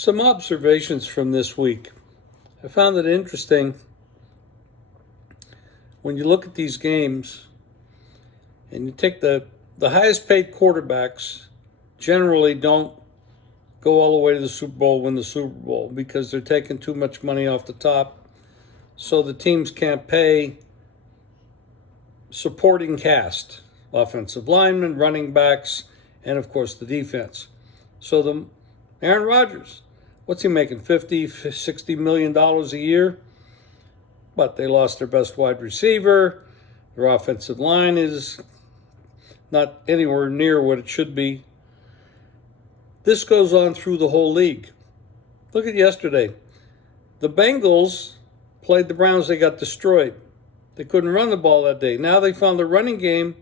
Some observations from this week. I found it interesting when you look at these games and you take the highest paid quarterbacks generally don't go all the way to the Super Bowl, win the Super Bowl, because they're taking too much money off the top. So the teams can't pay supporting cast, offensive linemen, running backs, and of course the defense. So Aaron Rodgers, what's he making, $50-60 million a year? But they lost their best wide receiver. Their offensive line is not anywhere near what it should be. This goes on through the whole league. Look at yesterday. The Bengals played the Browns. They got destroyed. They couldn't run the ball that day. Now they found the running game.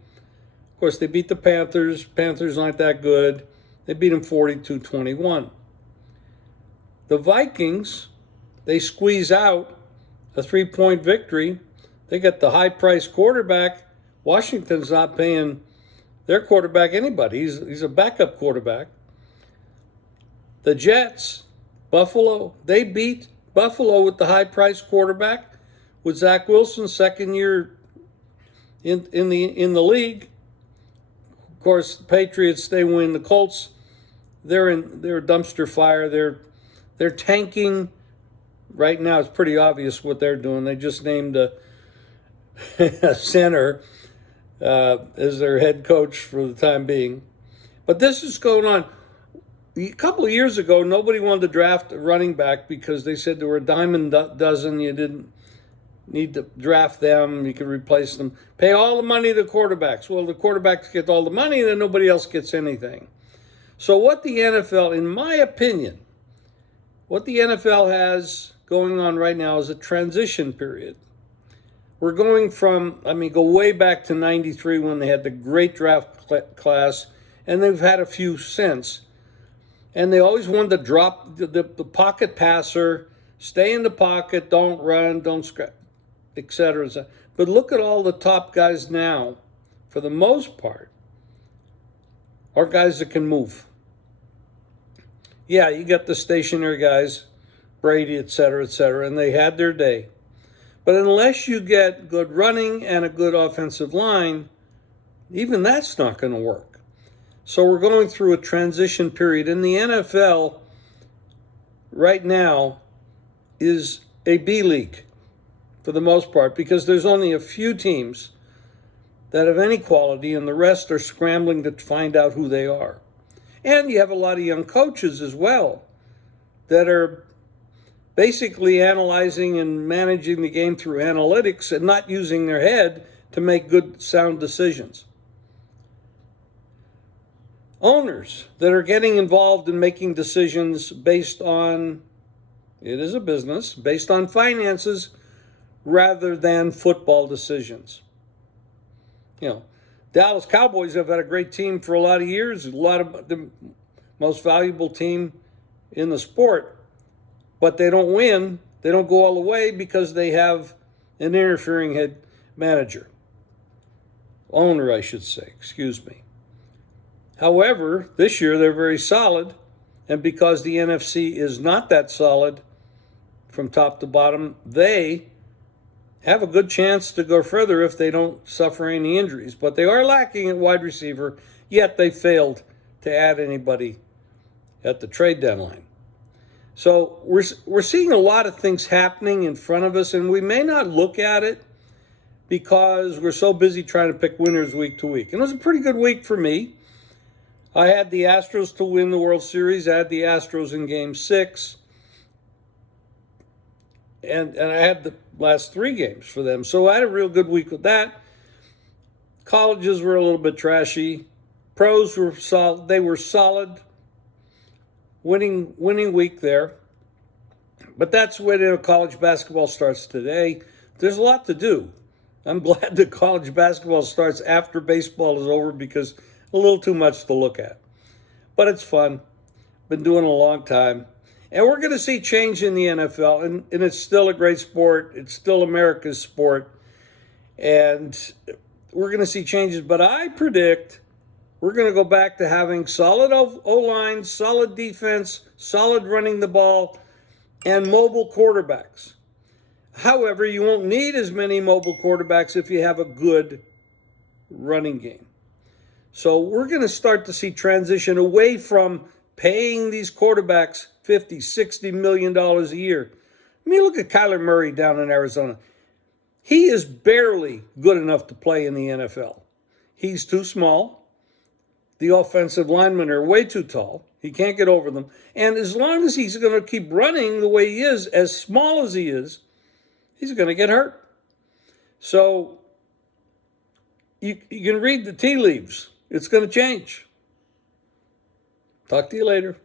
Of course, they beat the Panthers. Panthers aren't that good. They beat them 42-21. The Vikings, they squeeze out a 3-point victory. They got the high-priced quarterback. Washington's not paying their quarterback anybody. He's a backup quarterback. The Jets, Buffalo, they beat Buffalo with the high-priced quarterback, with Zach Wilson, second year in the league. Of course, the Patriots, they win. The Colts, they're a dumpster fire. They're tanking right now. It's pretty obvious what they're doing. They just named a center as their head coach for the time being. But this is going on. A couple of years ago, nobody wanted to draft a running back because they said there were a dime a dozen. You didn't need to draft them. You could replace them. Pay all the money to the quarterbacks. Well, the quarterbacks get all the money, and then nobody else gets anything. So what the NFL, in my opinion, what the NFL has going on right now is a transition period. We're going from, go way back to 93 when they had the great draft class, and they've had a few since. And they always wanted to drop the pocket passer, stay in the pocket, don't run, don't scratch, etc. But look at all the top guys now, for the most part, are guys that can move. Yeah, you got the stationary guys, Brady, etc., and they had their day. But unless you get good running and a good offensive line, even that's not going to work. So we're going through a transition period. And the NFL right now is a B league for the most part, because there's only a few teams that have any quality, and the rest are scrambling to find out who they are. And you have a lot of young coaches as well that are basically analyzing and managing the game through analytics and not using their head to make good, sound decisions. Owners that are getting involved in making decisions based on, it is a business, based on finances rather than football decisions. Dallas Cowboys have had a great team for a lot of years, a lot of the most valuable team in the sport, but they don't win. They don't go all the way because they have an interfering head owner, I should say, excuse me. However, this year they're very solid, and because the NFC is not that solid from top to bottom, they have a good chance to go further if they don't suffer any injuries. But they are lacking at wide receiver, yet they failed to add anybody at the trade deadline. So we're seeing a lot of things happening in front of us, and we may not look at it because we're so busy trying to pick winners week to week. And it was a pretty good week for me. I had the Astros to win the World Series. I had the Astros in Game 6. And I had the last 3 games for them. So I had a real good week with that. Colleges were a little bit trashy. Pros were solid. They were solid. Winning week there. But that's when college basketball starts today. There's a lot to do. I'm glad that college basketball starts after baseball is over because a little too much to look at. But it's fun. Been doing it a long time. And we're going to see change in the NFL. And it's still a great sport. It's still America's sport. And we're going to see changes. But I predict We're going to go back to having solid O-line, solid defense, solid running the ball, and mobile quarterbacks. However, you won't need as many mobile quarterbacks if you have a good running game. So we're going to start to see transition away from paying these quarterbacks $50, $60 million a year. I mean, look at Kyler Murray down in Arizona. He is barely good enough to play in the NFL. He's too small. The offensive linemen are way too tall. He can't get over them. And as long as he's going to keep running the way he is, as small as he is, he's going to get hurt. So you can read the tea leaves. It's going to change. Talk to you later.